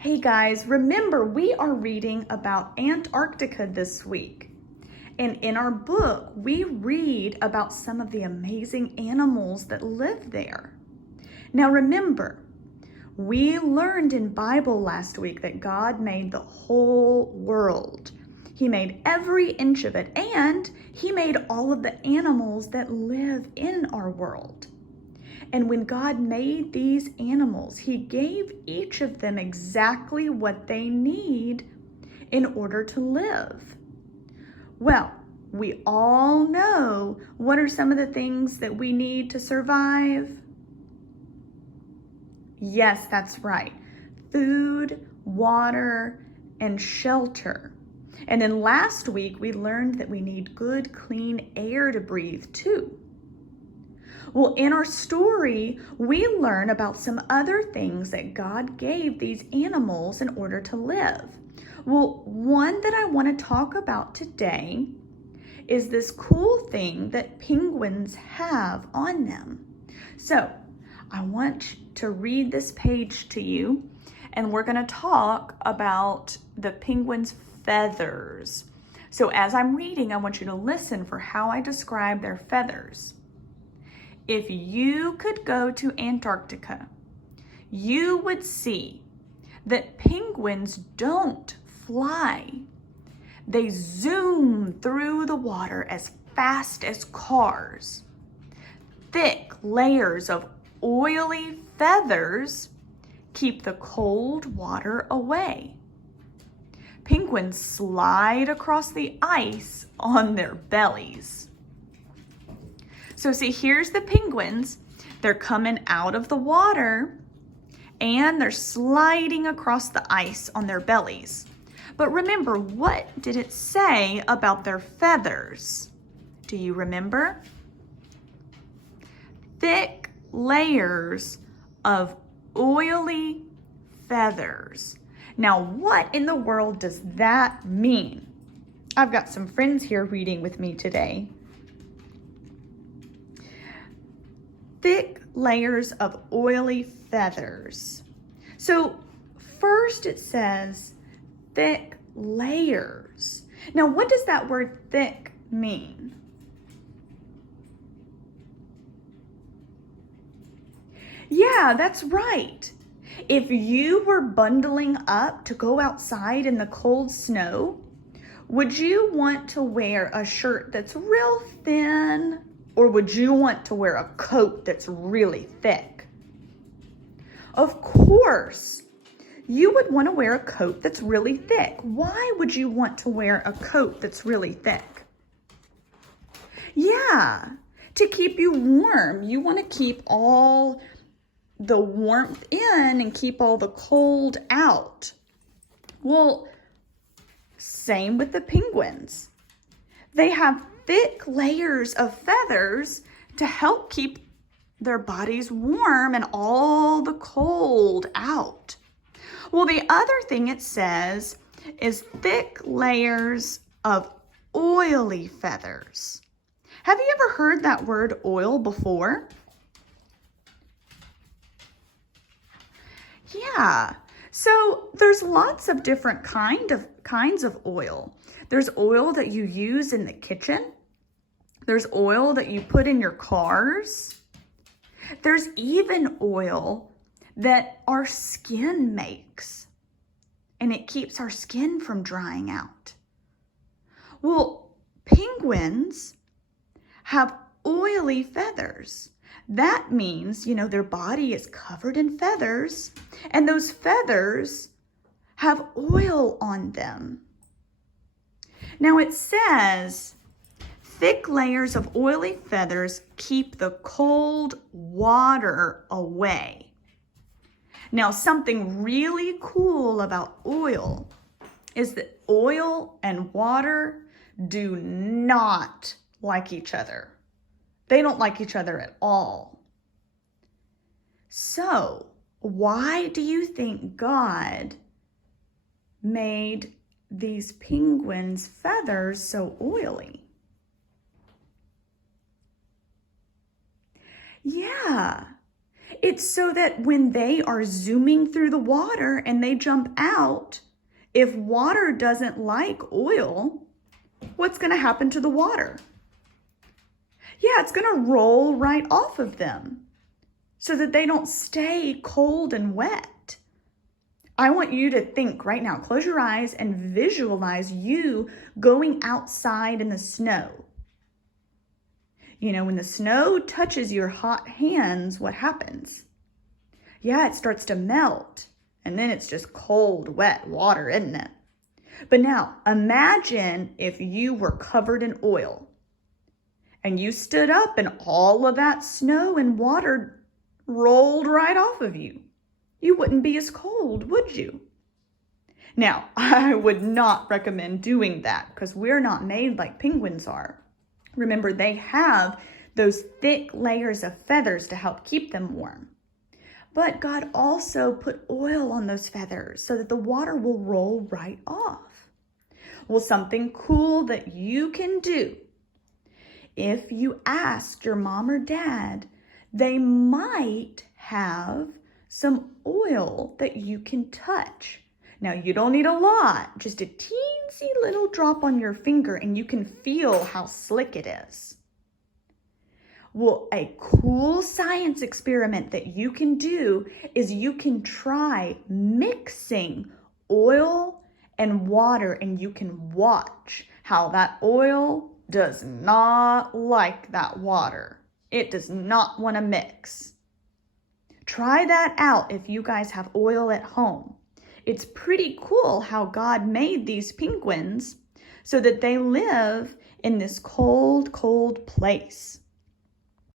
Hey guys, remember we are reading about Antarctica this week. And in our book, we read about some of the amazing animals that live there. Now remember, we learned in Bible last week that God made the whole world. He made every inch of it, and He made all of the animals that live in our world. And when God made these animals, He gave each of them exactly what they need in order to live. Well, we all know what are some of the things that we need to survive? Yes, that's right. Food, water, and shelter. And then last week, we learned that we need good, clean air to breathe too. Well, in our story, we learn about some other things that God gave these animals in order to live. Well, one that I want to talk about today is this cool thing that penguins have on them. So I want to read this page to you, and we're going to talk about the penguins' feathers. So as I'm reading, I want you to listen for how I describe their feathers. If you could go to Antarctica, you would see that penguins don't fly. They zoom through the water as fast as cars. Thick layers of oily feathers keep the cold water away. Penguins slide across the ice on their bellies. So see, here's the penguins. They're coming out of the water and they're sliding across the ice on their bellies. But remember, what did it say about their feathers? Do you remember? Thick layers of oily feathers. Now, what in the world does that mean? I've got some friends here reading with me today. Thick layers of oily feathers. So first it says thick layers. Now what does that word thick mean? Yeah, that's right. If you were bundling up to go outside in the cold snow, would you want to wear a shirt that's real thin? Or would you want to wear a coat that's really thick? Of course, you would want to wear a coat that's really thick. Why would you want to wear a coat that's really thick? Yeah, to keep you warm. You want to keep all the warmth in and keep all the cold out. Well, same with the penguins. They have thick layers of feathers to help keep their bodies warm and all the cold out. Well, the other thing it says is thick layers of oily feathers. Have you ever heard that word oil before? Yeah. So there's lots of different kinds of oil. There's oil that you use in the kitchen. There's oil that you put in your cars. There's even oil that our skin makes, and it keeps our skin from drying out. Well, penguins have oily feathers. That means, their body is covered in feathers, and those feathers have oil on them. Now it says, thick layers of oily feathers keep the cold water away. Now, something really cool about oil is that oil and water do not like each other. They don't like each other at all. So, why do you think God made these penguins' feathers so oily? Yeah, It's so that when they are zooming through the water and they jump out, if water doesn't like oil, what's going to happen to the water? Yeah, it's going to roll right off of them so that they don't stay cold and wet. I want you to think right now, close your eyes and visualize you going outside in the snow. You know, when the snow touches your hot hands, what happens? Yeah, it starts to melt, and then it's just cold, wet water, isn't it? But now, imagine if you were covered in oil, and you stood up and all of that snow and water rolled right off of you. You wouldn't be as cold, would you? Now, I would not recommend doing that because we're not made like penguins are. Remember, they have those thick layers of feathers to help keep them warm. But God also put oil on those feathers so that the water will roll right off. Well, something cool that you can do, if you ask your mom or dad, they might have some oil that you can touch. Now, you don't need a lot, just a teensy little drop on your finger, and you can feel how slick it is. Well, a cool science experiment that you can do is you can try mixing oil and water, and you can watch how that oil does not like that water. It does not want to mix. Try that out if you guys have oil at home. It's pretty cool how God made these penguins so that they live in this cold, cold place.